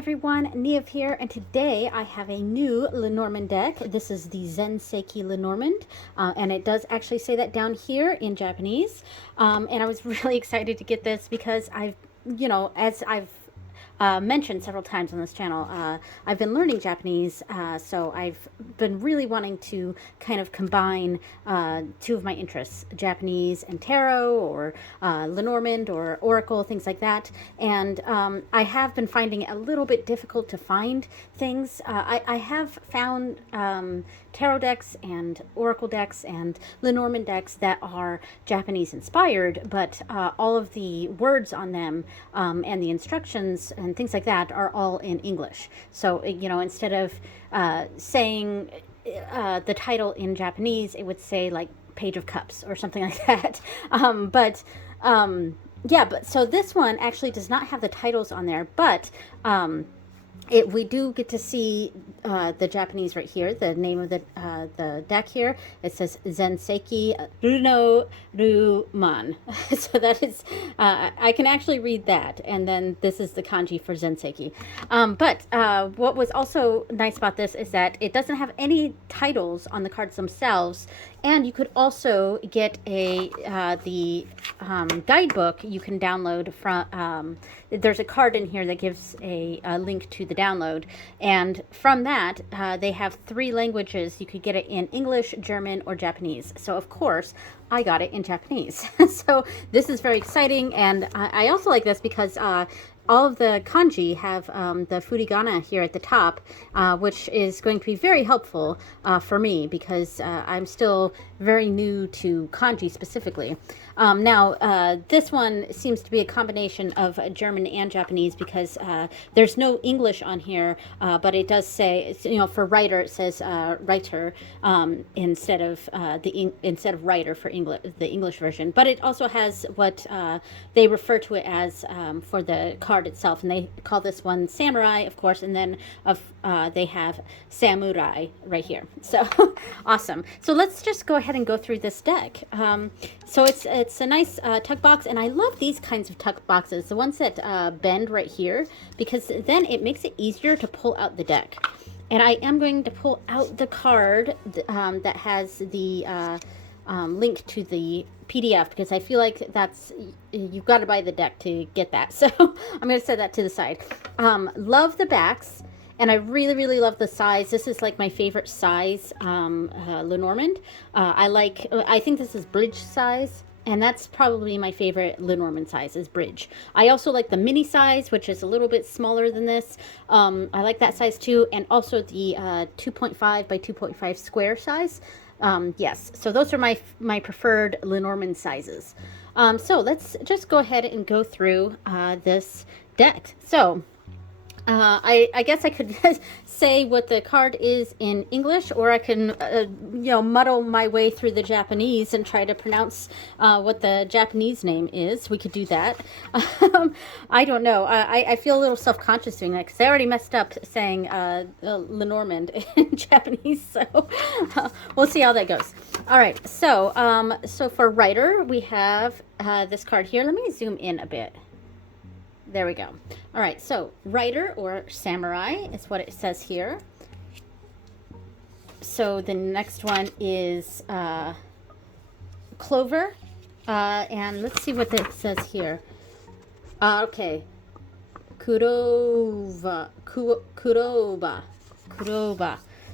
everyone, Niev here, and today I have a new Lenormand deck. This is the Zenseiki Lenormand, and it does actually say that down here in Japanese. And I was really excited to get this because as I've mentioned several times on this channel, I've been learning Japanese, so I've been really wanting to kind of combine two of my interests, Japanese and tarot, or Lenormand or Oracle, things like that. And I have been finding it a little bit difficult to find things. I have found tarot decks and Oracle decks and Lenormand decks that are Japanese inspired, but all of the words on them and the instructions and things like that are all in English. So, instead of saying the title in Japanese, it would say like Page of Cups or something like that. But so this one actually does not have the titles on there, but we do get to see the Japanese right here, the name of the deck here. It says Zenseiki Lenormand. So that is, I can actually read that. And then this is the kanji for Zenseiki. But what was also nice about this is that it doesn't have any titles on the cards themselves. And you could also get the guidebook you can download from. There's a card in here that gives a link to the download, and from that they have 3 languages. You could get it in English, German, or Japanese. So of course I got it in Japanese. So this is very exciting, and I also like this because all of the kanji have the furigana here at the top, which is going to be very helpful for me because I'm still very new to kanji specifically. Now, this one seems to be a combination of German and Japanese because there's no English on here, but it does say, for writer it says writer instead of writer for the English version. But it also has what they refer to it as for the card itself, and they call this one samurai, of course, and then they have samurai right here. So awesome. So let's just go ahead and go through this deck. So it's a nice tuck box, and I love these kinds of tuck boxes, the ones that bend right here, because then it makes it easier to pull out the deck. And I am going to pull out the card that has the link to the PDF, because I feel like you've got to buy the deck to get that. So I'm going to set that to the side. Love the backs, and I really, really love the size. This is like my favorite size Lenormand. I think this is bridge size, and that's probably my favorite Lenormand size is bridge. I also like the mini size, which is a little bit smaller than this. I like that size too, and also the 2.5 by 2.5 square size. Yes, so those are my preferred Lenormand sizes. So let's just go ahead and go through this deck. So I guess I could say what the card is in English, or I can muddle my way through the Japanese and try to pronounce what the Japanese name is. We could do that. I don't know. I feel a little self-conscious doing that because I already messed up saying Lenormand in Japanese. So we'll see how that goes. All right. So for writer, we have this card here. Let me zoom in a bit. There we go. All right, so writer or samurai is what it says here. So the next one is clover, and let's see what it says here. Okay, kuroba.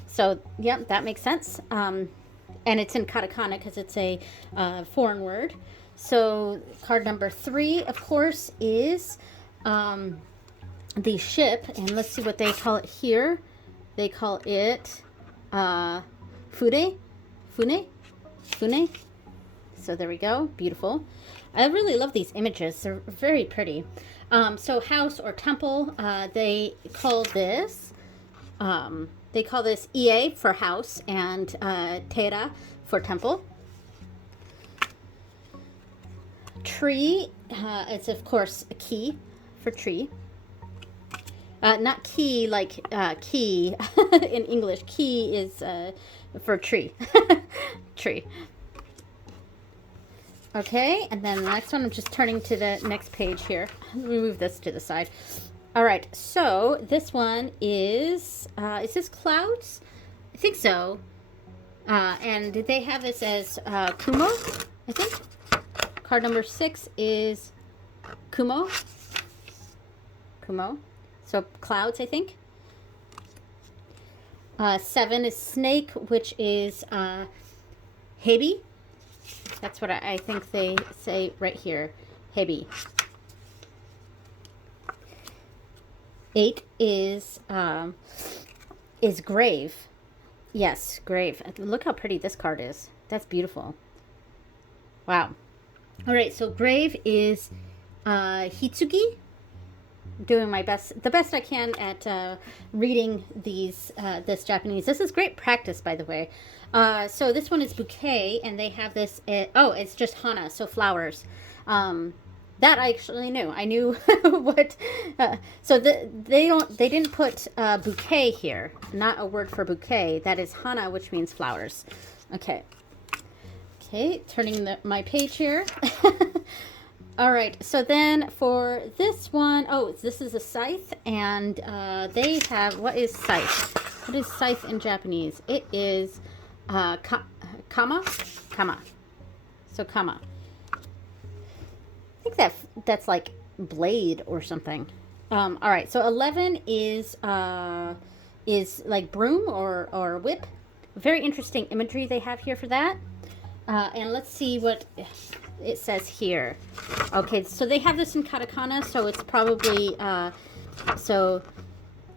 So yeah, that makes sense. And it's in katakana because it's a foreign word. So card number 3, of course, is the ship, and let's see what they call it here. They call it fune. So there we go. Beautiful. I really love these images. They're very pretty. So house or temple, they call this ie for house, and tera for temple. Tree, it's of course a key for tree. Not key like key in English. Key is for tree. Tree. Okay, and then the next one, I'm just turning to the next page here. Let me move this to the side. All right, so this one is this clouds? I think so. And they have this as Kumo, I think. Card number 6 is Kumo. Kumo. So clouds, I think. 7 is snake, which is hebi. That's what I think they say right here. Hebi. 8 is grave. Yes, grave. Look how pretty this card is. That's beautiful. Wow. All right, so grave is hitsugi. Doing my best, the best I can at reading this Japanese. This is great practice, by the way. So this one is bouquet, and they have this. It's just hana, so flowers. That I actually knew. I knew what. So they didn't put bouquet here. Not a word for bouquet. That is hana, which means flowers. Okay. Okay, turning my page here. All right, so then for this one, this is a scythe, and they have, what is scythe? What is scythe in Japanese? It is kama? Kama. So kama. I think that's like blade or something. All right, so 11 is like broom or whip. Very interesting imagery they have here for that. And let's see what it says here. Okay, so they have this in katakana, so it's probably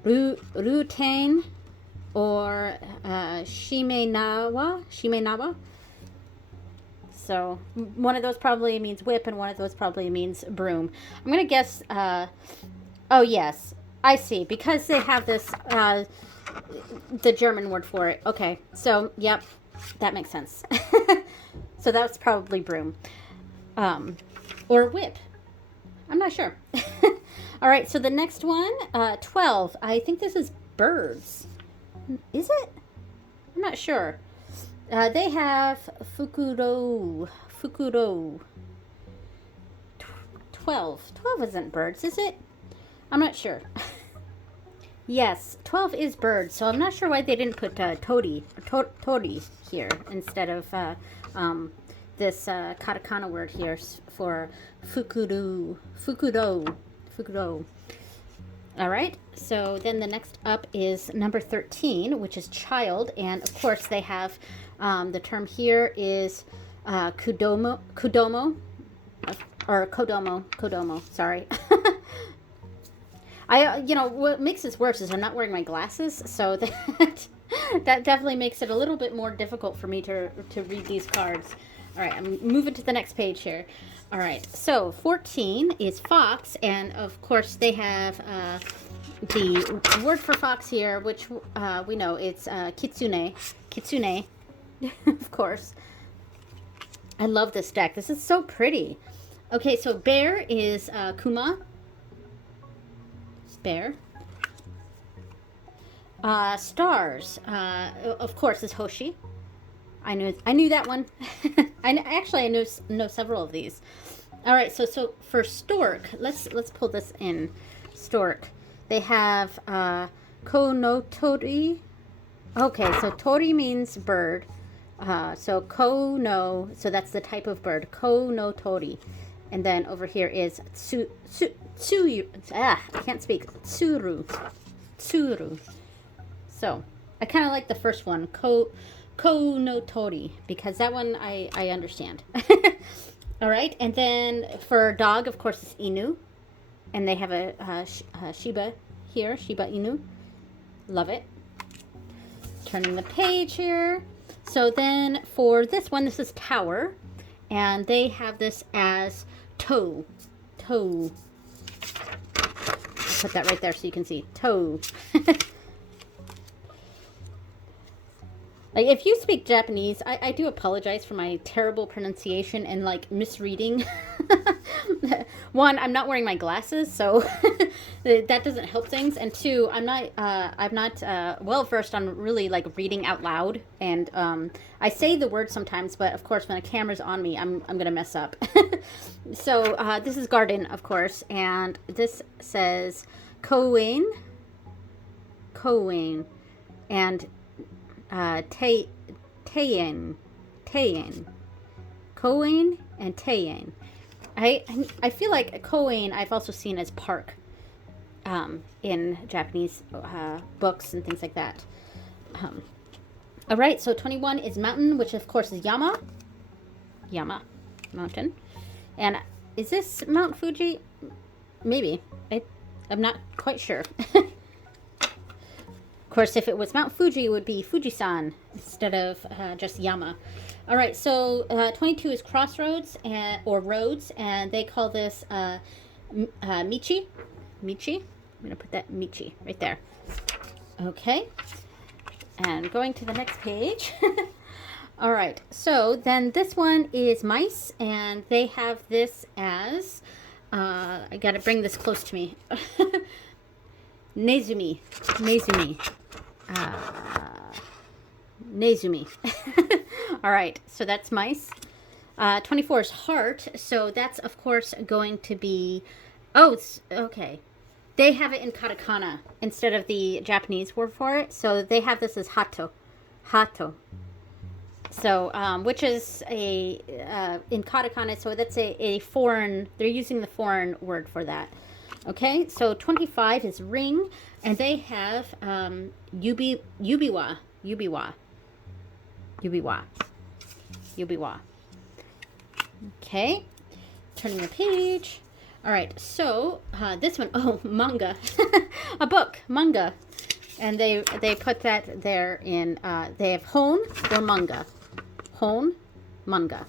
ruten or shimenawa. So one of those probably means whip, and one of those probably means broom. I'm gonna guess. Oh yes, I see. Because they have this, the German word for it. Okay, so yep, that makes sense. So that's probably broom, or whip. I'm not sure. All right, so the next one, 12. I think this is birds. Is it? I'm not sure. They have fukuro. 12. 12 isn't birds, is it? I'm not sure. Yes, 12 is birds, so I'm not sure why they didn't put tori here instead of this katakana word here for fukuro. All right, so then the next up is number 13, which is child, and of course they have the term here is kodomo, or kodomo, sorry. What makes this worse is I'm not wearing my glasses, so that definitely makes it a little bit more difficult for me to read these cards. All right, I'm moving to the next page here. All right, so 14 is fox, and of course they have the word for fox here, which we know it's kitsune. Kitsune, of course. I love this deck. This is so pretty. Okay, so bear is kuma. Bear. Stars, of course, is Hoshi. I knew that one. I know several of these. All right, so for stork, let's pull this in. Stork, they have konotori. Okay, so tori means bird. So kono, so that's the type of bird. Konotori, and then over here is I can't speak. Tsuru. So I kind of like the first one, konotori, because that one I understand. All right, and then for dog, of course, it's inu, and they have a Shiba here, Shiba Inu. Love it. Turning the page here. So then for this one, this is tower, and they have this as toe. Put that right there so you can see toe. Like, if you speak Japanese, I do apologize for my terrible pronunciation and like misreading. One, I'm not wearing my glasses, so that doesn't help things. And two, I'm not well versed on really like reading out loud. And I say the word sometimes, but of course, when a camera's on me, I'm gonna mess up. So this is garden, of course, and this says Kowain, and Tayen, Kowain and Tayen. I feel like Kowain I've also seen as park in Japanese books and things like that. All right, so 21 is mountain, which of course is Yama. Yama, mountain. And is this Mount Fuji? Maybe. I'm not quite sure. Of course, if it was Mount Fuji, it would be Fujisan instead of just Yama. All right, so 22 is crossroads or roads, and they call this Michi. Michi. I'm going to put that Michi right there. Okay. And going to the next page. All right, so then this one is mice, and they have this as, I got to bring this close to me. Nezumi. Nezumi. All right, so that's mice. 24 is heart, so that's, of course, going to be, oh, it's, okay. They have it in katakana instead of the Japanese word for it, so they have this as hato. Hato. So, which is a, in katakana, so that's a foreign, they're using the foreign word for that. Okay, so 25 is ring, and they have yubiwa. Okay, turning the page. All right, so this one, oh, manga. A book, manga. And they put that there in, they have hon or manga. Hon, manga.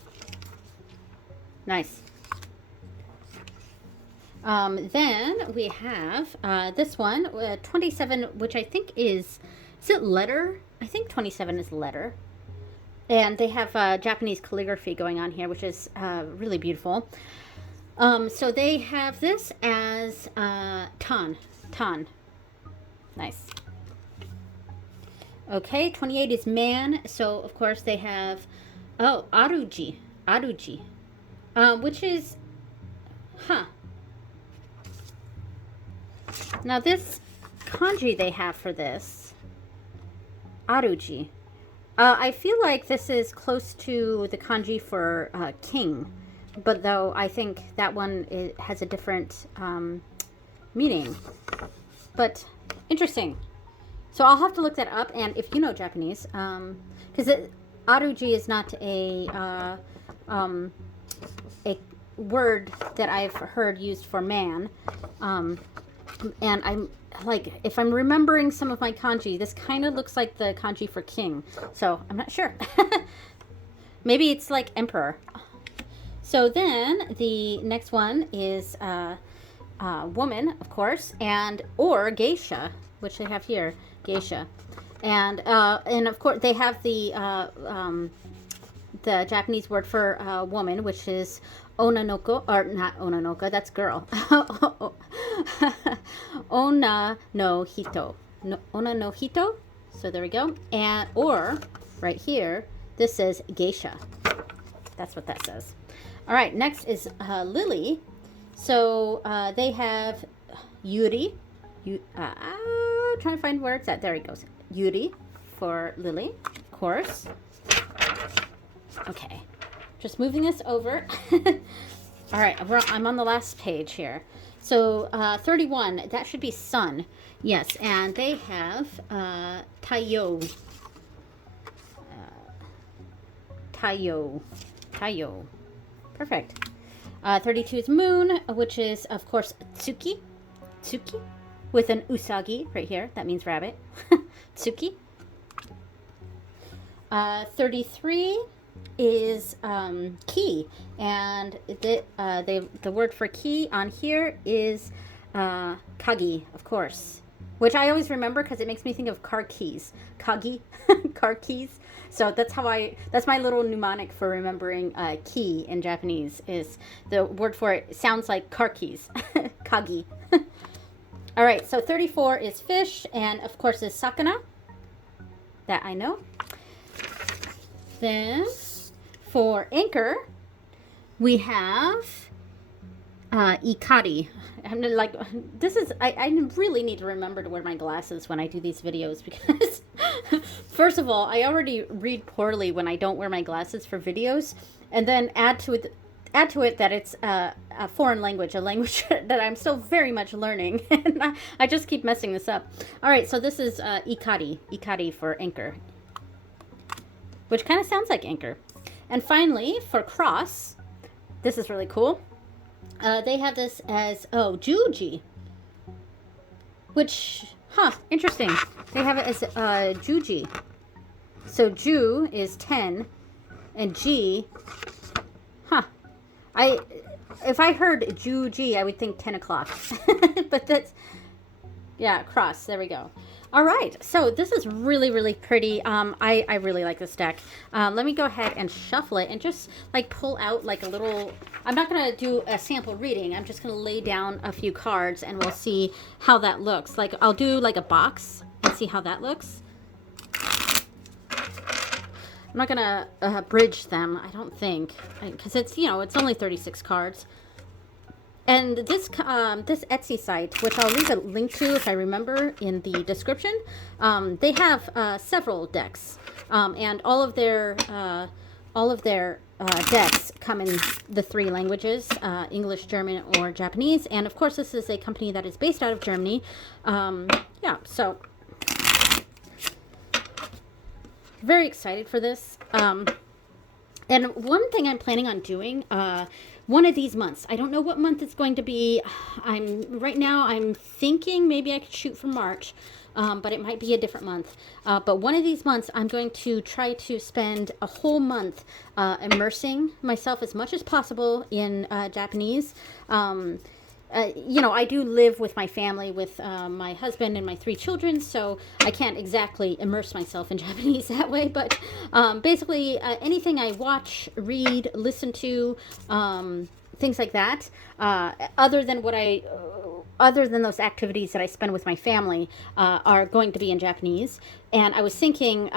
Nice. Then we have this one, 27, which I think is it letter? I think 27 is letter. And they have Japanese calligraphy going on here, which is really beautiful. So they have this as tan. Nice. Okay, 28 is man. So, of course, they have, oh, aruji, which is, Now, this kanji they have for this, aruji, I feel like this is close to the kanji for king, but though I think that one has a different meaning. But interesting. So I'll have to look that up, and if you know Japanese, because aruji is not a word that I've heard used for man, and I'm like, if I'm remembering some of my kanji, this kind of looks like the kanji for king, so I'm not sure. Maybe it's like emperor. So then the next one is woman, of course, and or geisha, which they have here, geisha, and of course they have the Japanese word for woman, which is onanoko, or not onanoka, that's girl. Ona no hito, ona no hito. So there we go, and or right here, this says geisha. That's what that says. All right, next is lily. So they have yuri. Trying to find where it's at. There it goes. Yuri for lily, of course. Okay, just moving this over. All right, I'm on the last page here. So 31, that should be sun. Yes, and they have taiyo. Taiyo. Perfect. 32 is moon, which is, of course, tsuki, with an usagi right here. That means rabbit. Tsuki. 33 is key, and the word for key on here is kagi, of course, which I always remember because it makes me think of car keys. Kagi, car keys. So that's my little mnemonic for remembering key in Japanese, is the word for it sounds like car keys. Kagi. All right, so 34 is fish, and of course is sakana. That I know. Then for anchor, we have Ikari. I'm like, this is, I really need to remember to wear my glasses when I do these videos because, first of all, I already read poorly when I don't wear my glasses for videos, and then add to it that it's a foreign language, a language that I'm still very much learning, and I just keep messing this up. All right, so this is Ikari for anchor, which kind of sounds like anchor. And finally, for cross, this is really cool. They have this as, Juji, which, interesting. They have it as Juji. So Ju is 10, and G, if I heard Juji, I would think 10 o'clock. But that's, yeah, cross, there we go. All right, so this is really, really pretty. I really like this deck. Let me go ahead and shuffle it and just like pull out like a little, I'm not gonna do a sample reading. I'm just gonna lay down a few cards and we'll see how that looks. Like I'll do like a box and see how that looks. I'm not gonna bridge them, I don't think, because it's, you know, it's only 36 cards. And this this Etsy site, which I'll leave a link to if I remember in the description, they have several decks, and all of their decks come in the 3 languages, English, German, or Japanese. And of course, this is a company that is based out of Germany. Yeah, so very excited for this. And one thing I'm planning on doing, one of these months, I don't know what month it's going to be. Right now I'm thinking maybe I could shoot for March, but it might be a different month. But one of these months I'm going to try to spend a whole month immersing myself as much as possible in Japanese. You know, I do live with my family, with my husband and my 3 children, so I can't exactly immerse myself in Japanese that way, but basically anything I watch, read, listen to, things like that, other than those activities that I spend with my family, are going to be in Japanese. And I was thinking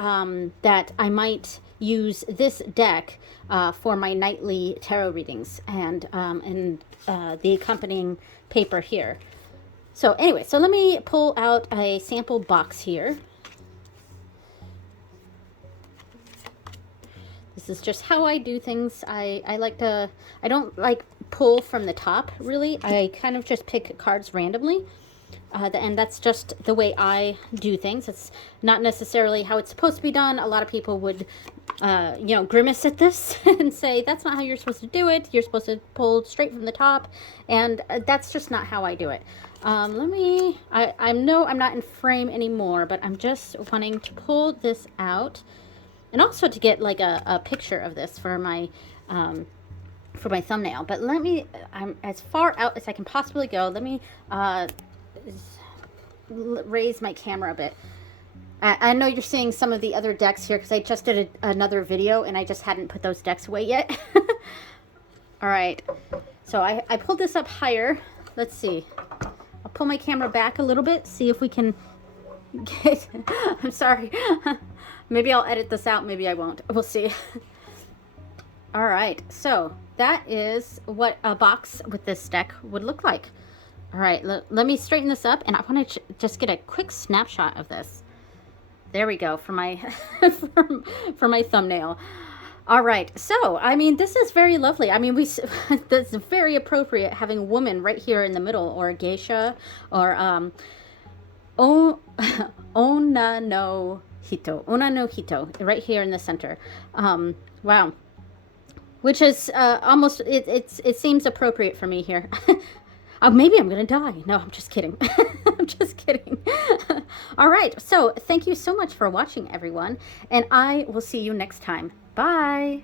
that I might use this deck for my nightly tarot readings and the accompanying paper here. So anyway, so let me pull out a sample box here. This is just how I do things. I don't like pull from the top, really. I kind of just pick cards randomly. And that's just the way I do things. It's not necessarily how it's supposed to be done. A lot of people would, you know, grimace at this and say, that's not how you're supposed to do it. You're supposed to pull straight from the top. And that's just not how I do it. I know I'm not in frame anymore, but I'm just wanting to pull this out. And also to get like a picture of this for my thumbnail. But I'm as far out as I can possibly go. Let me raise my camera a bit. I know you're seeing some of the other decks here because I just did another video and I just hadn't put those decks away yet. All right, so I pulled this up higher. Let's see. I'll pull my camera back a little bit, see if we can get, I'm sorry. Maybe I'll edit this out, maybe I won't. We'll see. All right, so that is what a box with this deck would look like. All right, let me straighten this up, and I want to just get a quick snapshot of this. There we go for my for my thumbnail. All right, so I mean, this is very lovely. I mean, that's very appropriate having a woman right here in the middle, or a geisha, or Onna no Hito, right here in the center. Wow, which is almost it seems appropriate for me here. Oh, maybe I'm gonna die. No, I'm just kidding. I'm just kidding. All right, so thank you so much for watching, everyone, and I will see you next time. Bye.